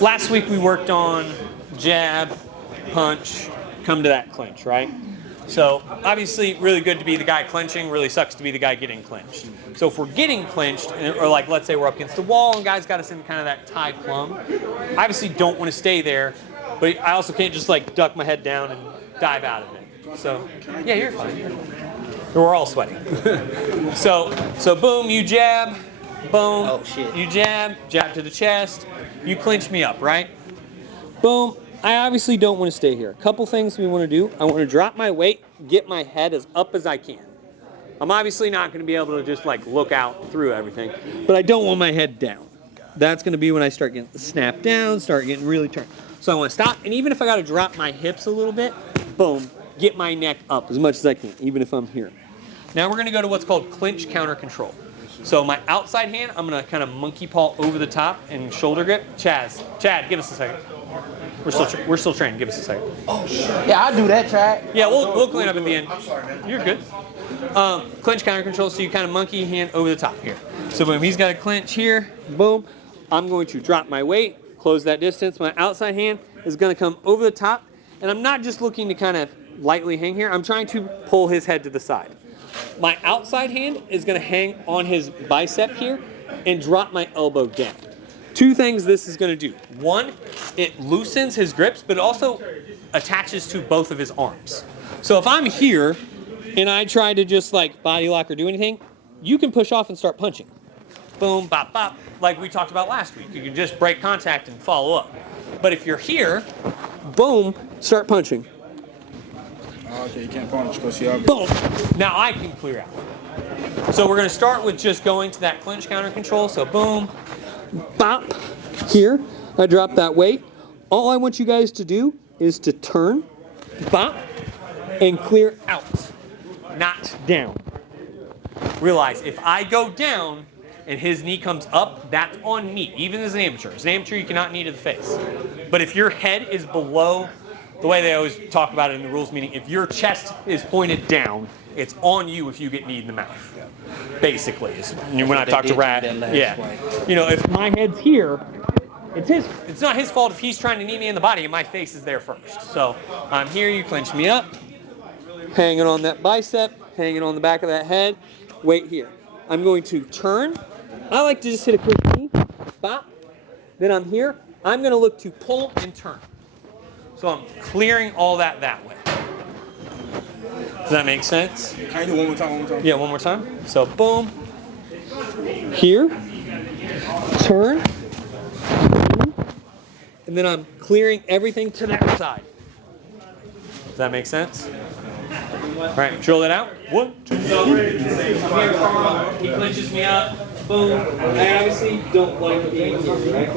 last week we worked on jab, punch, come to that clinch, right? So obviously really good to be the guy clinching, really sucks to be the guy getting clinched. So if we're getting clinched, or like let's say we're up against the wall and guys got us in kind of that tie plumb, I obviously don't want to stay there, but I also can't just like duck my head down and dive out of it. So yeah, you're fine. We're all sweating. so boom, you jab, boom, oh, shit. You jab to the chest, you clinch me up, right? Boom. I obviously don't want to stay here. A couple things we want to do. I want to drop my weight, get my head as up as I can. I'm obviously not going to be able to just like look out through everything, but I don't want my head down. That's going to be when I start getting snapped down, start getting really turned. So I want to stop, and even if I got to drop my hips a little bit, boom, get my neck up as much as I can, even if I'm here. Now we're going to go to what's called clinch counter control. So my outside hand, I'm going to kind of monkey paw over the top and shoulder grip. Chad, give us a second. We're still training. Give us a second. Oh shit. Yeah, I'll do that, Chad. Yeah, we'll clean up at the end. I'm sorry, man. You're good. Clinch counter control. So you kind of monkey hand over the top here. So boom, he's got a clinch here. Boom. I'm going to drop my weight, close that distance. My outside hand is going to come over the top, and I'm not just looking to kind of lightly hang here. I'm trying to pull his head to the side. My outside hand is going to hang on his bicep here and drop my elbow down. Two things this is going to do. One, it loosens his grips, but it also attaches to both of his arms. So if I'm here and I try to just like body lock or do anything, you can push off and start punching. Boom, bop, bop, like we talked about last week. You can just break contact and follow up. But if you're here, boom, start punching. Okay, you can't punch because you have... Boom. Now I can clear out. So we're going to start with just going to that clinch counter control. So boom, bop, here, I drop that weight. All I want you guys to do is to turn, bop, and clear out, not down. Realize if I go down and his knee comes up, that's on me, even as an amateur. As an amateur, you cannot knee to the face. But if your head is below, the way they always talk about it in the rules meeting, if your chest is pointed down, it's on you if you get kneed in the mouth. Basically, when I talk to Rad, yeah. You know, if my head's here, it's not his fault if he's trying to knee me in the body and my face is there first. So I'm here, you clinch me up, hanging on that bicep, hanging on the back of that head, weight here. I'm going to turn. I like to just hit a quick knee, bop. Then I'm here. I'm going to look to pull and turn. So I'm clearing all that way. Does that make sense? Can I do one more time? Yeah, one more time. So boom, here, turn, and then I'm clearing everything to that side. Does that make sense? All right, drill that out. 1, 2, 3. I'm here, Carl. He clinches me up. Boom. I obviously don't like being here, right?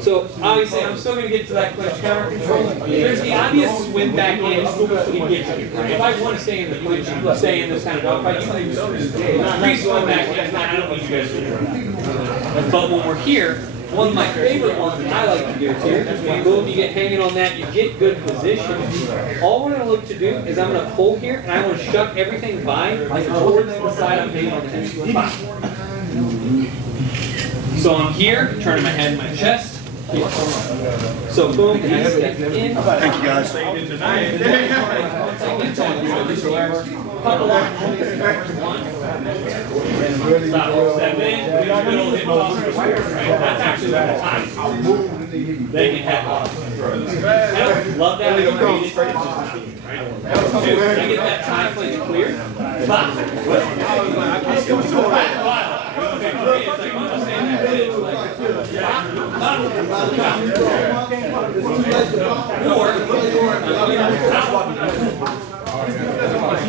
So obviously I'm still going to get to that clinch counter control. There's the obvious swim back in to get you. If I want to stay in the clinch and stay in this kind of dogfight, you can pre-swim back in. I don't need you guys to do that. But when we're here, one of my favorite ones that I like to do here is when you boom, you get hanging on that, you get good position. All we're going to look to do is I'm going to pull here and I want to shut everything by towards the side I'm hanging on the head. So I'm here, turning my head and my chest. Here. So boom, and I step in. Thank you, guys. Couple on. Stop, step in. Middle hip toss. That's actually the time. They can head off. I love that. Dude, can I get that tie clinch clear? Stop.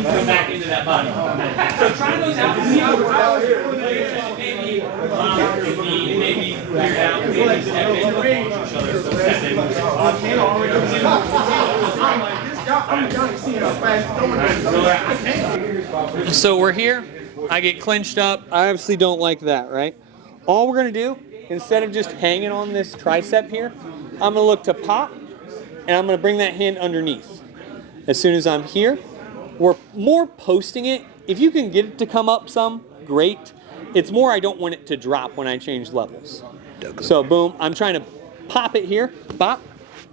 Come back into that body. So try those out and see how it works. Maybe clear out, maybe step in, watch each other. So step in. So we're here. I get clinched up. I obviously don't like that, right? All we're going to do, instead of just hanging on this tricep here, I'm going to look to pop, and I'm going to bring that hand underneath. As soon as I'm here, we're more posting it. If you can get it to come up some, great. It's more I don't want it to drop when I change levels. So boom, I'm trying to pop it here, pop,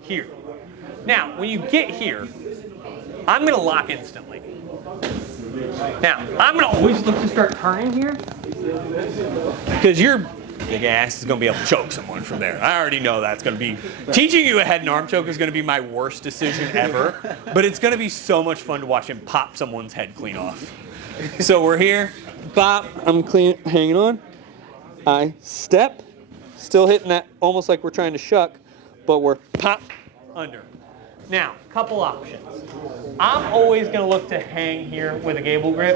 here. Now, when you get here, I'm gonna lock instantly. Now, I'm gonna always look to start turning here, because your big ass is gonna be able to choke someone from there. I already know that's gonna be, teaching you a head and arm choke is gonna be my worst decision ever, but it's gonna be so much fun to watch him pop someone's head clean off. So we're here, pop, I'm clean, hanging on. I step, still hitting that almost like we're trying to shuck, but we're pop, under. Now, couple options. I'm always going to look to hang here with a gable grip.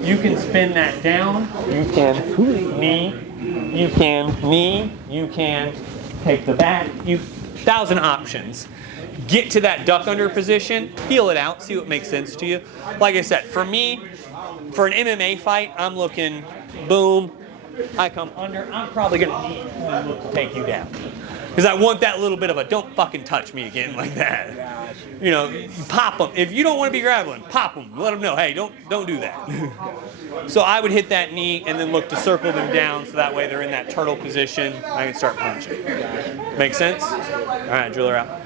You can spin that down. You can knee. You can knee. You can take the back. 1,000 options. Get to that duck under position. Feel it out. See what makes sense to you. Like I said, for me, for an MMA fight, I'm looking boom. I come under. I'm probably going to knee and look to take you down. Because I want that little bit of a don't fucking touch me again like that. You know, you pop them. If you don't want to be grappling, pop them. Let them know, hey, don't do that. So I would hit that knee and then look to circle them down so that way they're in that turtle position. I can start punching. Make sense? All right, driller out.